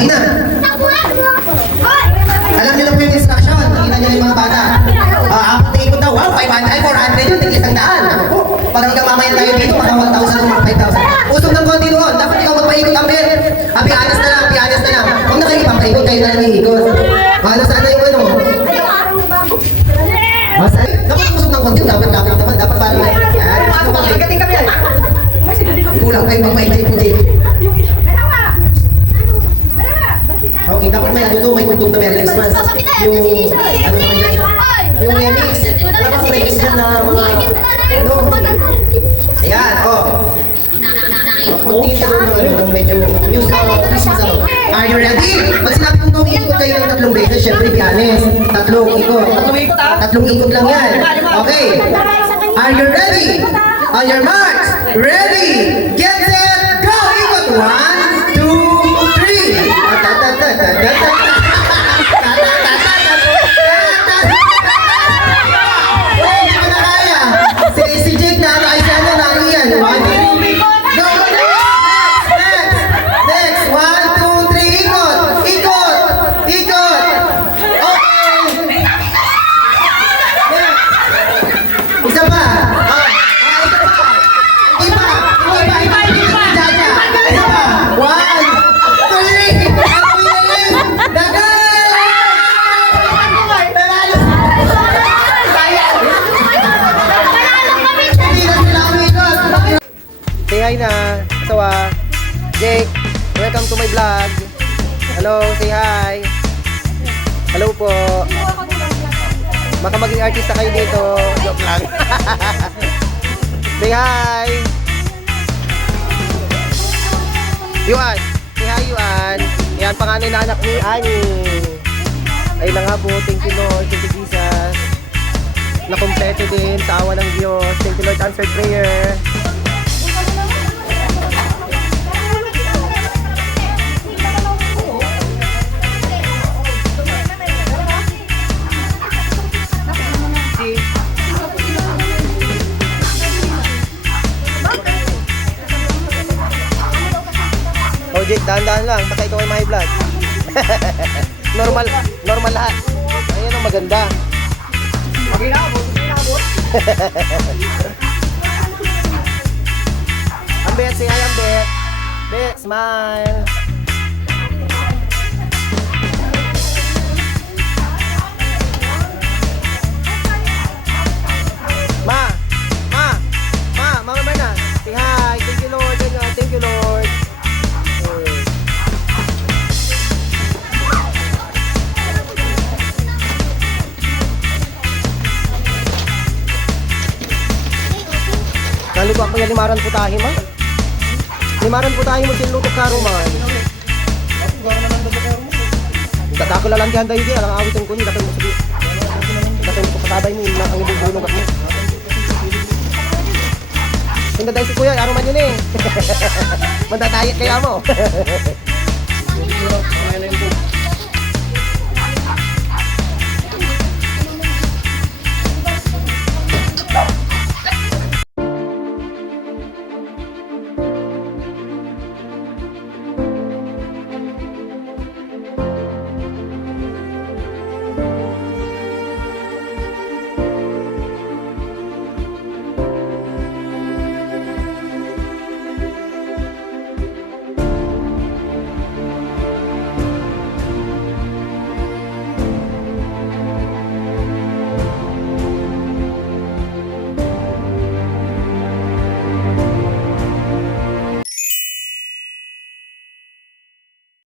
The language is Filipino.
Okay na. Alam niyo na po yung instruction. Nakita niyo yung mga bata. Apat na ikot daw. Wow, 500, 400 yun. Tigil 100. Pag hanggang mamaya tayo dito, baka 1,000 o 5,000. Usog ng konti doon. Dapat ikaw magpaikot ang bed. Apianas na lang, apianas na lang. Huwag na kayo ipapaikot, kayo na lang iikot. Ano sana yung ano? Dapat usog ng konti. Dapat naman. Dapat parang yan. Magating kami yan. Kulang kayo magpaikot po dito. Okay, dapat may ano to, may kutog na Merry Christmas. Yung, ano naman yan? Yung remix. Dapat remix yan na mga, ano? Ayan, oh. Tingin ka doon ng medyo news na Christmas ano. Are you ready? Pag sinabi kong itong ikot kayo ng 3 beses, syempre pianis. 3 ikot. 3 ikot lang yan. Okay. Are you ready? On your marks. Ready. Get set. Go! Ikot. 1, 2, 3. Si Jake na ano ay si ano na iyan. 1, 2, 3. Go! Next! 1, 2, 3. Ikot! Ikot! Ikot! Okay! Next! Isa pa! Iba! Jaja! Isa pa! 1, 2, 3! Dagan! Say hi na, Sawa. Jake, welcome to my vlog. Hello, say hi. Hello po. Baka maging artista kayo dito. Joke lang. Say hi. Yuan, say hi Yuan. Yan, panganay na anak ni Ani. Ayun na nga po, thank you Lord, thank you Jesus. Nakompleto din sa awa ng Diyos. Thank you Lord, answered prayer. Oh Jake, dahan-dahan lang, baka ikaw ay may blood. Normal lahat. Ayan ang maganda. Mag-inabot. Ambet, say hi Ambet. Bet, smile. Mama na. Say hi, thank you Lord, thank you Lord. Naluto ako yan, limaran putahe man. Limaran putahe mo sinuto karo man. Dako lang diyan dayo di, ang awitin ko ni dapat mo sabi. Dapat mo patabay mo ang ibig bulong mo. Hindi dahil si kuya, araw man yun eh. Mandatayat kaya mo.